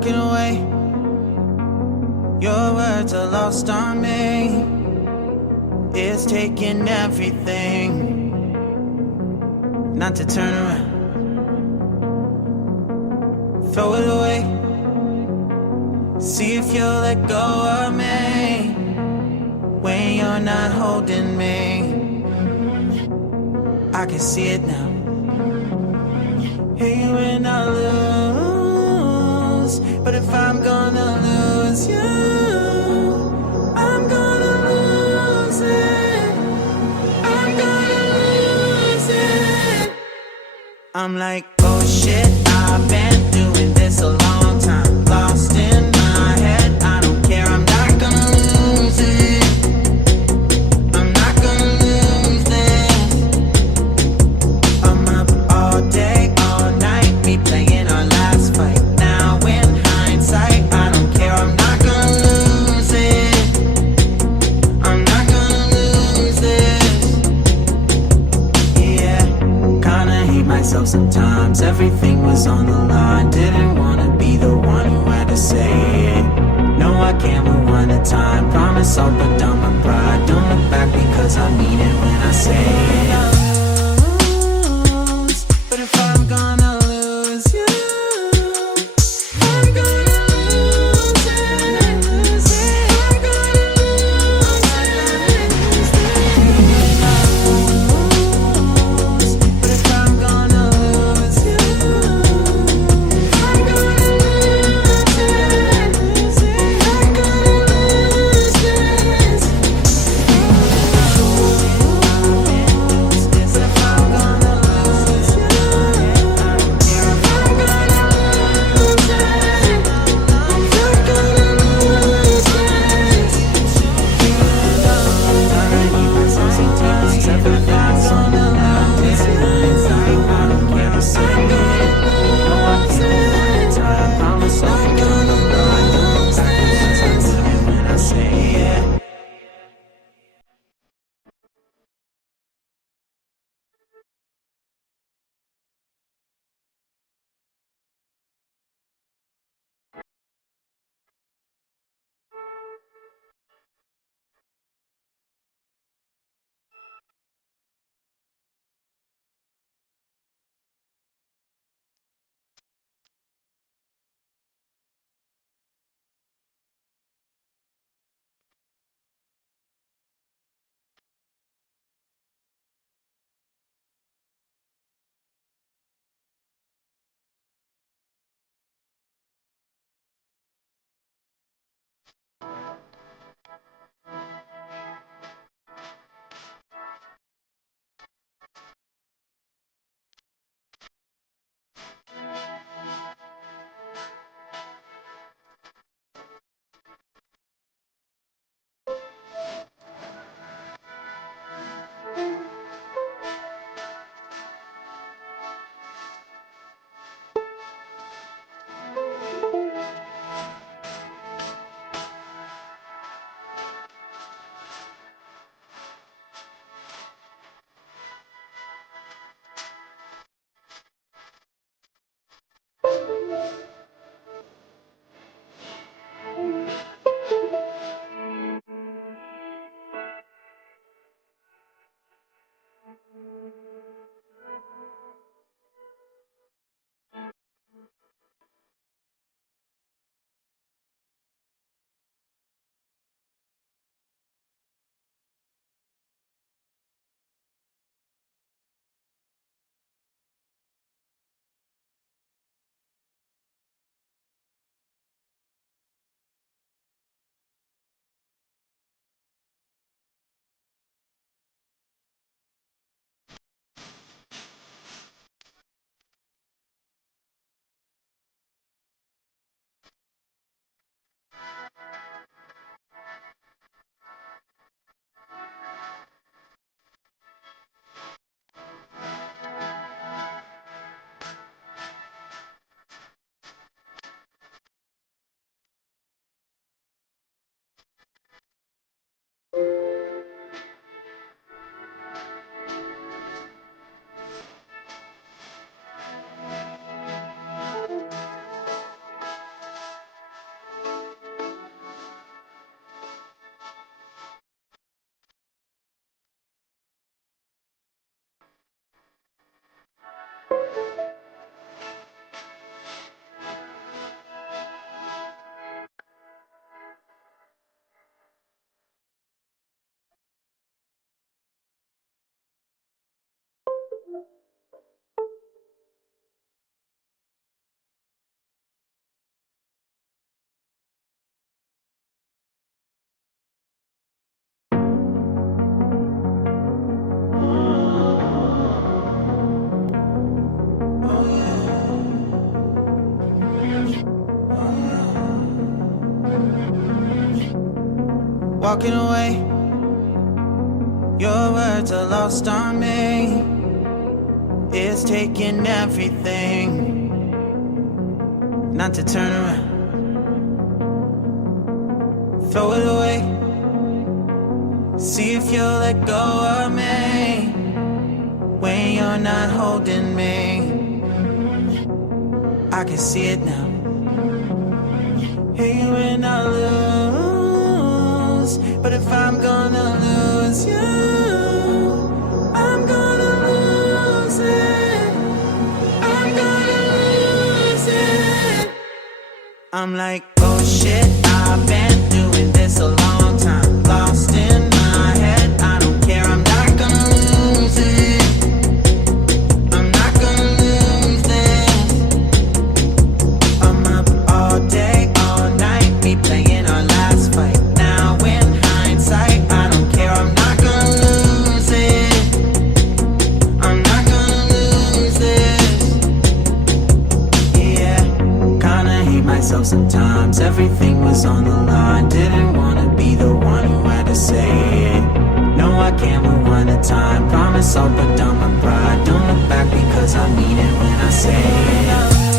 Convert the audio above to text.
walking away. Your words are lost on me. It's taking everything not to turn around. Throw it away. See if you'll let go of me when you're not holding me. I can see it now. Hey, when I lose, but if I'm gonna lose you, I'm gonna lose it. I'm gonna lose it. I'm like, oh shit, I've been doing this a long time. Lost in my head, I don't care, I'm not gonna lose it. I'm not gonna lose this. I'm up all day, all night, me playing our last fight. Now in hindsight, I don't care, I'm not gonna lose it. I'm not gonna lose this. Yeah, kinda hate myself sometimes. Everything was on the line. Didn't wanna be the one who had to say it. No, I can't move one at a time. Promise I'll put down my pride. Don't look back because I mean it when I say it. But if I'm gonna lose you, I'm gonna lose it. I'm gonna lose it. But if I'm gonna lose you, I'm gonna lose it. I'm gonna lose this. walking away. Your words are lost on me. It's taking everything not to turn around. Throw it away. See if you'll let go of me when you're not holding me. I can see it now. Hey, when I lose, but if I'm gonna lose you, I'm gonna lose it. I'm gonna lose it. I'm like, oh shit, I've been doing this a long time. Lost in my head, I don't care, I'm not gonna lose it. I'm not gonna lose this. I'm up all day, all night, we playing our last fight. Now in hindsight, I don't care, I'm not gonna lose it. I'm not gonna lose this. Yeah, kinda hate myself sometimes. Everything was on the line. Didn't wanna be the one who had to say it. No, I can't move one at a time. Promise I'll put down my pride. Don't look back because I mean it when I say it.